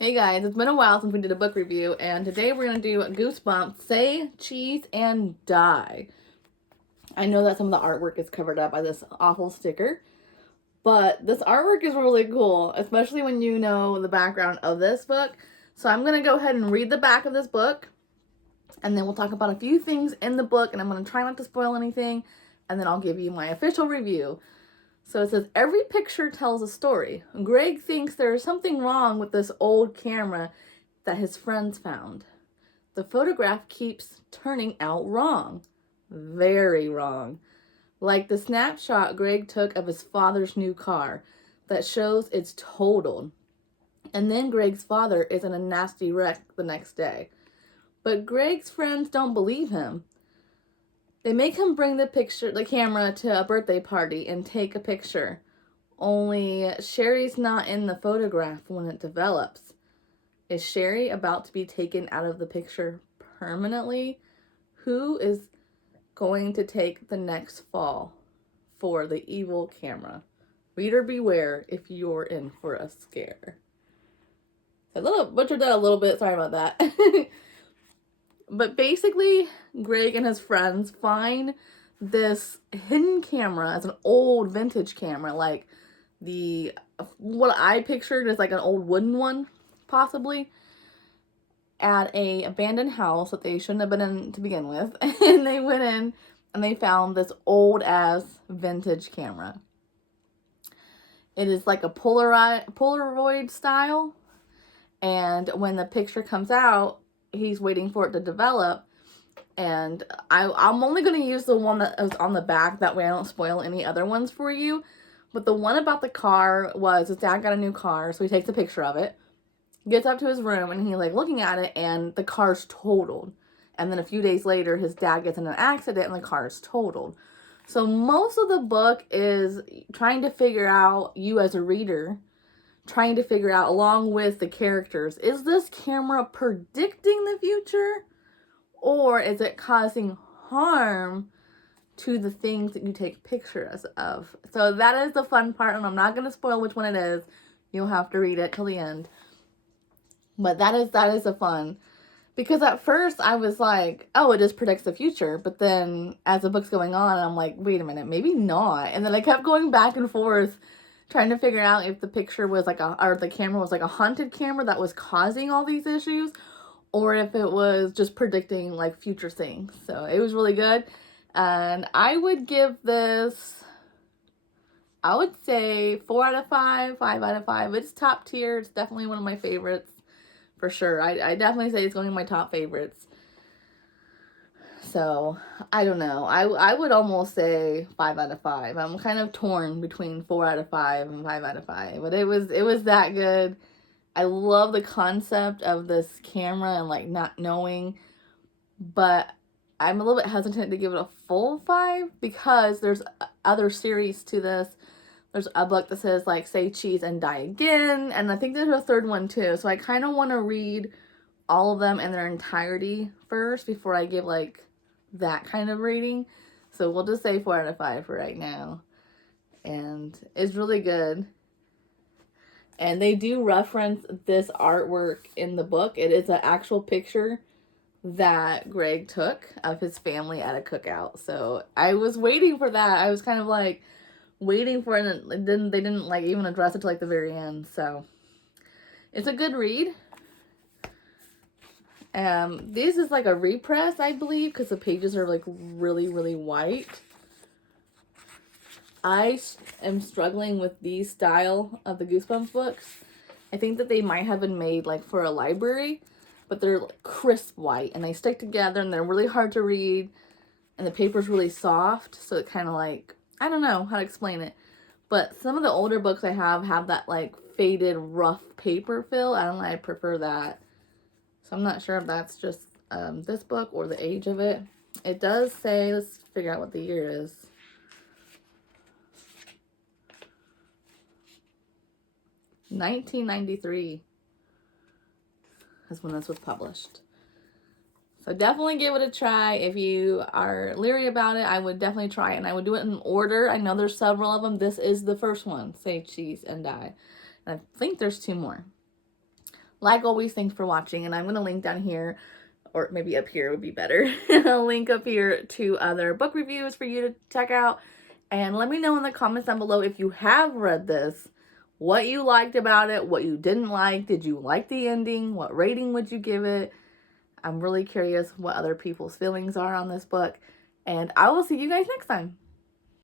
Hey guys, it's been a while since we did a book review, and today we're going to do Goosebumps, Say Cheese and Die. I know that some of the artwork is covered up by this awful sticker, but this artwork is really cool, especially when you know the background of this book. So I'm going to go ahead and read the back of this book, and then we'll talk about a few things in the book, and I'm going to try not to spoil anything, and then I'll give you my official review. So it says, every picture tells a story. Greg thinks there is something wrong with this old camera that his friends found. The photograph keeps turning out wrong. Very wrong. Like the snapshot Greg took of his father's new car that shows it's totaled. And then Greg's father is in a nasty wreck the next day. But Greg's friends don't believe him. They make him bring the camera to a birthday party and take a picture. Only Sherry's not in the photograph when it develops. Is Sherry about to be taken out of the picture permanently? Who is going to take the next fall for the evil camera? Reader beware if you're in for a scare. I butchered that a little bit, sorry about that. But basically, Greg and his friends find this hidden camera. It's an old vintage camera, like what I pictured is like an old wooden one, possibly, at a abandoned house that they shouldn't have been in to begin with. And they went in and they found this old ass vintage camera. It is like a Polaroid style, and when the picture comes out, he's waiting for it to develop, and I'm only going to use the one that was on the back, that way I don't spoil any other ones for you. But the one about the car was his dad got a new car, so he takes a picture of it, gets up to his room, and he's like looking at it, and the car's totaled. And then a few days later, his dad gets in an accident and the car is totaled. So most of the book is trying to figure out, you as a reader, trying to figure out, along with the characters, is this camera predicting the future, or is it causing harm to the things that you take pictures of? So that is the fun part, and I'm not going to spoil which one it is. You'll have to read it till the end. But that is the fun. Because at first I was like, oh, it just predicts the future. But then as the book's going on, I'm like, wait a minute, maybe not. And then I kept going back and forth trying to figure out if the picture was like or the camera was like a haunted camera that was causing all these issues, or if it was just predicting like future things. So it was really good. And I would give this, I would say 4 out of 5, 5 out of 5. It's top tier. It's definitely one of my favorites for sure. I definitely say it's going to my top favorites. So, I don't know. I would almost say 5 out of 5. I'm kind of torn between 4 out of 5 and 5 out of 5. But it was that good. I love the concept of this camera and like not knowing. But I'm a little bit hesitant to give it a full 5 because there's other series to this. There's a book that says like Say Cheese and Die Again. And I think there's a third one too. So I kind of want to read all of them in their entirety first before I give like that kind of rating. So we'll just say 4 out of 5 for right now. And it's really good. And they do reference this artwork in the book. It is an actual picture that Greg took of his family at a cookout. So I was waiting for that. I was kind of like waiting for it, and they didn't like even address it to like the very end. So it's a good read. This is like a repress, I believe, because the pages are like really, really white. I am struggling with the style of the Goosebumps books. I think that they might have been made like for a library, but they're like crisp white and they stick together and they're really hard to read, and the paper's really soft, so it kind of like, I don't know how to explain it. But some of the older books I have that like faded rough paper feel. I don't know, I prefer that. So I'm not sure if that's just this book or the age of it. It does say, let's figure out what the year is. $1993 is when this was published. So definitely give it a try. If you are leery about it, I would definitely try it. And I would do it in order. I know there's several of them. This is the first one. Say Cheese and Die. And I think there's 2 more. Like always, thanks for watching, and I'm going to link down here, or maybe up here would be better. I'll link up here to other book reviews for you to check out. And let me know in the comments down below if you have read this, what you liked about it, what you didn't like. Did you like the ending? What rating would you give it? I'm really curious what other people's feelings are on this book. And I will see you guys next time.